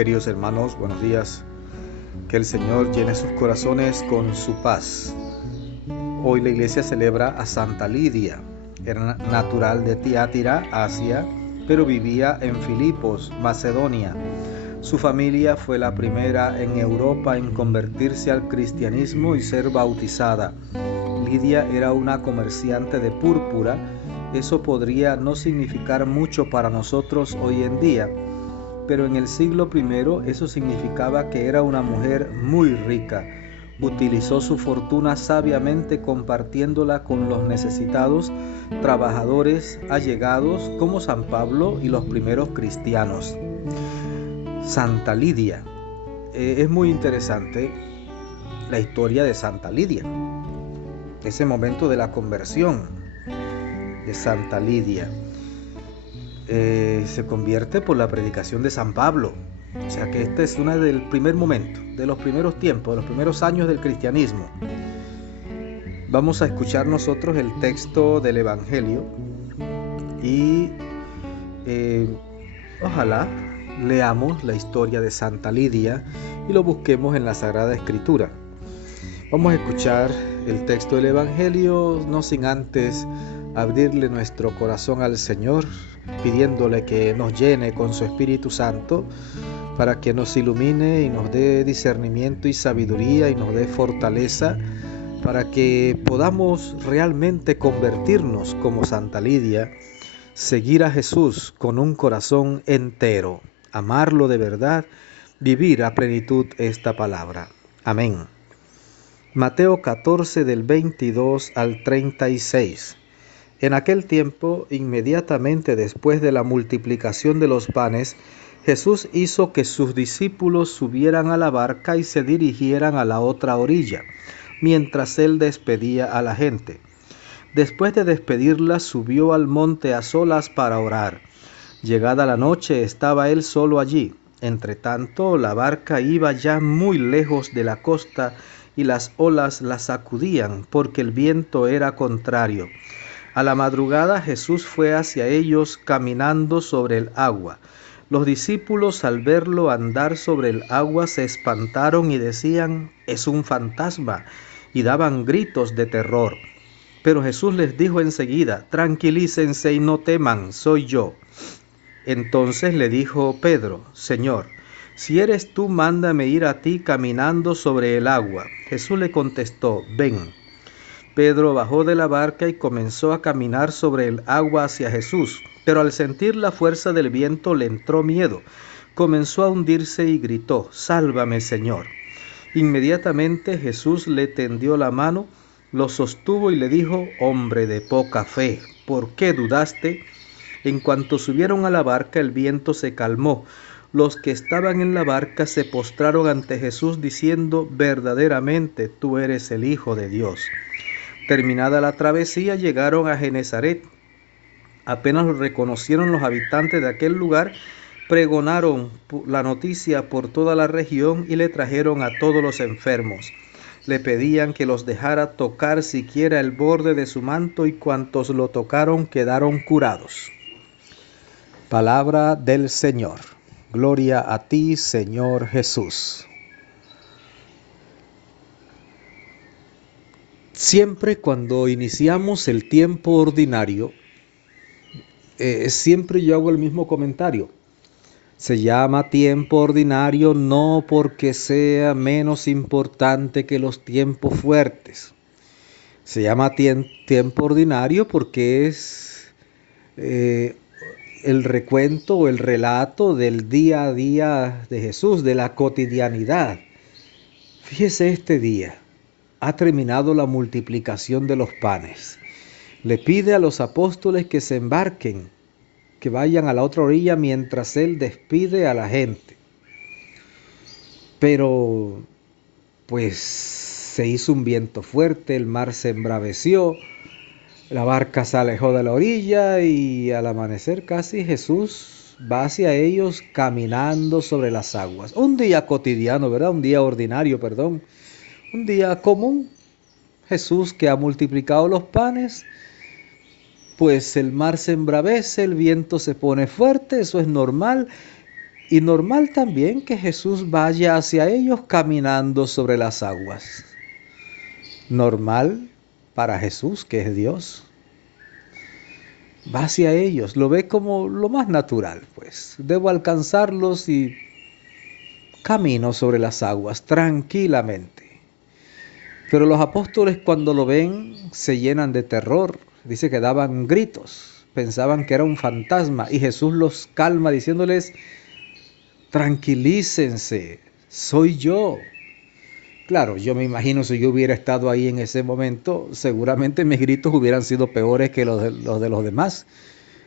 Queridos hermanos, buenos días. Que el Señor llene sus corazones con su paz. Hoy la iglesia celebra a Santa Lidia. Era natural de Tiatira, Asia, pero vivía en Filipos, Macedonia. Su familia fue la primera en Europa en convertirse al cristianismo y ser bautizada. Lidia era una comerciante de púrpura. Eso podría no significar mucho para nosotros hoy en día, pero en el siglo I eso significaba que era una mujer muy rica. Utilizó su fortuna sabiamente compartiéndola con los necesitados, trabajadores, allegados, como San Pablo y los primeros cristianos. Santa Lidia. Es muy interesante la historia de Santa Lidia. Ese momento de la conversión de Santa Lidia. Se convierte por la predicación de San Pablo. O sea que esta es una del primer momento, de los primeros tiempos, de los primeros años del cristianismo. Vamos a escuchar nosotros el texto del Evangelio y ojalá leamos la historia de Santa Lidia y lo busquemos en la Sagrada Escritura. Vamos a escuchar el texto del Evangelio, no sin antes abrirle nuestro corazón al Señor, pidiéndole que nos llene con su Espíritu Santo para que nos ilumine y nos dé discernimiento y sabiduría y nos dé fortaleza para que podamos realmente convertirnos como Santa Lidia, seguir a Jesús con un corazón entero, amarlo de verdad, vivir a plenitud esta palabra. Amén. Mateo 14 del 22 al 36. En aquel tiempo, inmediatamente después de la multiplicación de los panes, Jesús hizo que sus discípulos subieran a la barca y se dirigieran a la otra orilla, mientras él despedía a la gente. Después de despedirla, subió al monte a solas para orar. Llegada la noche, estaba él solo allí. Entretanto, la barca iba ya muy lejos de la costa y las olas la sacudían porque el viento era contrario. A la madrugada Jesús fue hacia ellos caminando sobre el agua. Los discípulos al verlo andar sobre el agua se espantaron y decían: «Es un fantasma», y daban gritos de terror. Pero Jesús les dijo enseguida: «Tranquilícense y no teman, soy yo». Entonces le dijo Pedro: «Señor, si eres tú, mándame ir a ti caminando sobre el agua». Jesús le contestó: «Ven». Pedro bajó de la barca y comenzó a caminar sobre el agua hacia Jesús, pero al sentir la fuerza del viento le entró miedo. Comenzó a hundirse y gritó: «Sálvame, Señor». Inmediatamente Jesús le tendió la mano, lo sostuvo y le dijo: «Hombre de poca fe, ¿por qué dudaste?». En cuanto subieron a la barca, el viento se calmó. Los que estaban en la barca se postraron ante Jesús diciendo: «Verdaderamente tú eres el Hijo de Dios». Terminada la travesía, llegaron a Genesaret. Apenas lo reconocieron los habitantes de aquel lugar, pregonaron la noticia por toda la región y le trajeron a todos los enfermos. Le pedían que los dejara tocar siquiera el borde de su manto, y cuantos lo tocaron quedaron curados. Palabra del Señor. Gloria a ti, Señor Jesús. Siempre cuando iniciamos el tiempo ordinario, siempre yo hago el mismo comentario. Se llama tiempo ordinario no porque sea menos importante que los tiempos fuertes. Se llama tiempo ordinario porque es el recuento o el relato del día a día de Jesús, de la cotidianidad. Fíjese, este día ha terminado la multiplicación de los panes. Le pide a los apóstoles que se embarquen, que vayan a la otra orilla mientras él despide a la gente. Pero pues se hizo un viento fuerte, el mar se embraveció, la barca se alejó de la orilla y al amanecer casi Jesús va hacia ellos caminando sobre las aguas. Un día cotidiano, ¿verdad? Un día ordinario, perdón. Un día común. Jesús, que ha multiplicado los panes, pues el mar se embravece, el viento se pone fuerte, eso es normal. y normal también que Jesús vaya hacia ellos caminando sobre las aguas. Normal para Jesús, que es Dios. Va hacia ellos, lo ve como lo más natural, pues. Debo alcanzarlos y camino sobre las aguas tranquilamente. Pero los apóstoles cuando lo ven se llenan de terror. Dice que daban gritos, pensaban que era un fantasma y Jesús los calma diciéndoles: tranquilícense, soy yo. Claro, yo me imagino si yo hubiera estado ahí en ese momento, seguramente mis gritos hubieran sido peores que los de los demás.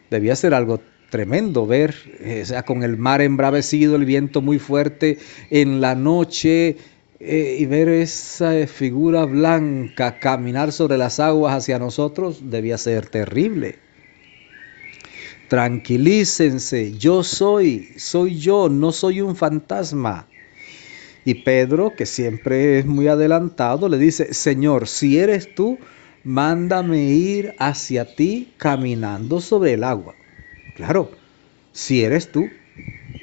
Debía ser algo tremendo ver, o sea, con el mar embravecido, el viento muy fuerte en la noche, y ver esa figura blanca caminar sobre las aguas hacia nosotros, debía ser terrible. Tranquilícense, soy yo, no soy un fantasma. Y Pedro, que siempre es muy adelantado, le dice: Señor, si eres tú, mándame ir hacia ti caminando sobre el agua. Claro, si eres tú.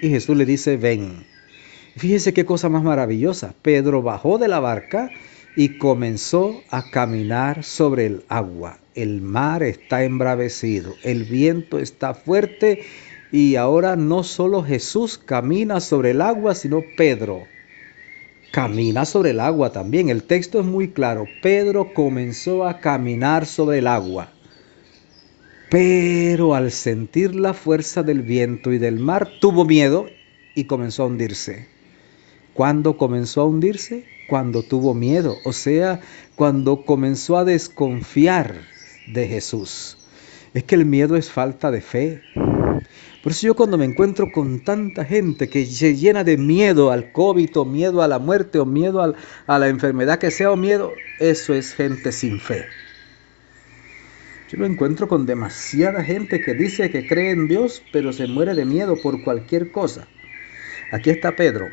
Y Jesús le dice: ven. Fíjese qué cosa más maravillosa. Pedro bajó de la barca y comenzó a caminar sobre el agua. El mar está embravecido, el viento está fuerte y ahora no solo Jesús camina sobre el agua, sino Pedro camina sobre el agua también. El texto es muy claro. Pedro comenzó a caminar sobre el agua. Pero al sentir la fuerza del viento y del mar, tuvo miedo y comenzó a hundirse. ¿Cuándo comenzó a hundirse? Cuando tuvo miedo, o sea, cuando comenzó a desconfiar de Jesús. Es que el miedo es falta de fe. Por eso yo cuando me encuentro con tanta gente que se llena de miedo al COVID, o miedo a la muerte, o miedo a la enfermedad que sea, o miedo, eso es gente sin fe. Yo lo encuentro con demasiada gente que dice que cree en Dios, pero se muere de miedo por cualquier cosa. Aquí está Pedro.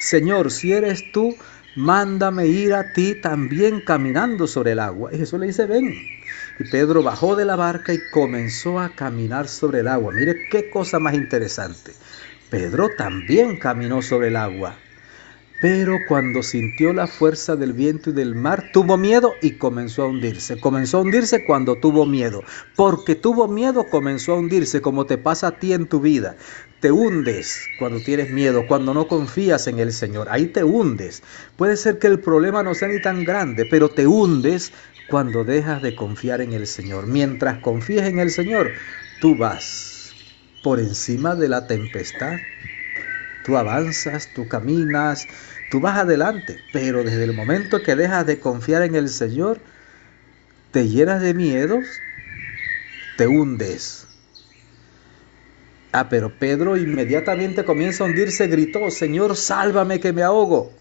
Señor, si eres tú, mándame ir a ti también caminando sobre el agua. Y Jesús le dice: ven. Y Pedro bajó de la barca y comenzó a caminar sobre el agua. Mire qué cosa más interesante. Pedro también caminó sobre el agua. Pero cuando sintió la fuerza del viento y del mar, tuvo miedo y comenzó a hundirse. Comenzó a hundirse cuando tuvo miedo. Porque tuvo miedo, comenzó a hundirse, como te pasa a ti en tu vida. Te hundes cuando tienes miedo, cuando no confías en el Señor. Ahí te hundes. Puede ser que el problema no sea ni tan grande, pero te hundes cuando dejas de confiar en el Señor. Mientras confíes en el Señor, tú vas por encima de la tempestad. Tú avanzas, tú caminas, tú vas adelante, pero desde el momento que dejas de confiar en el Señor, te llenas de miedos, te hundes. Pero Pedro inmediatamente comienza a hundirse, gritó: Señor, sálvame que me ahogo.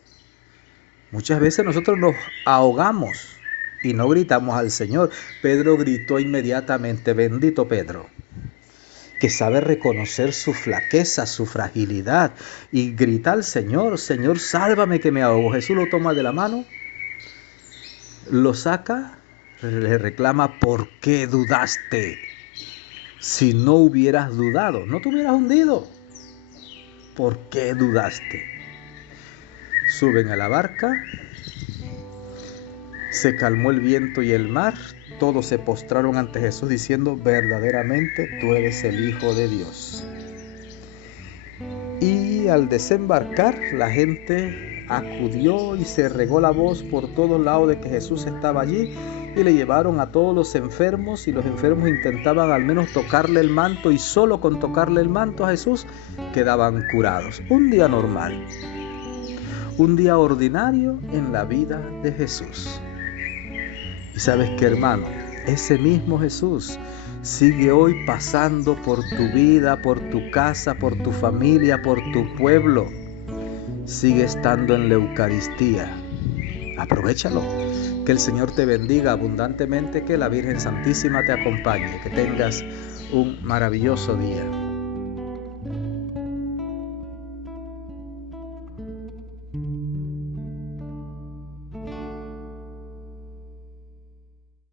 Muchas veces nosotros nos ahogamos y no gritamos al Señor. Pedro gritó inmediatamente. Bendito Pedro, que sabe reconocer su flaqueza, su fragilidad, y grita al Señor: Señor, sálvame que me ahogo. Jesús lo toma de la mano, lo saca, le reclama: ¿por qué dudaste? Si no hubieras dudado, no te hubieras hundido. ¿Por qué dudaste? Suben a la barca, se calmó el viento y el mar. Todos se postraron ante Jesús diciendo: verdaderamente tú eres el Hijo de Dios. Y al desembarcar, la gente acudió y se regó la voz por todos lados de que Jesús estaba allí, y le llevaron a todos los enfermos, y los enfermos intentaban al menos tocarle el manto, y solo con tocarle el manto a Jesús quedaban curados. Un día normal, un día ordinario en la vida de Jesús. Y sabes qué, hermano, ese mismo Jesús sigue hoy pasando por tu vida, por tu casa, por tu familia, por tu pueblo. Sigue estando en la Eucaristía. Aprovéchalo. Que el Señor te bendiga abundantemente, que la Virgen Santísima te acompañe. Que tengas un maravilloso día.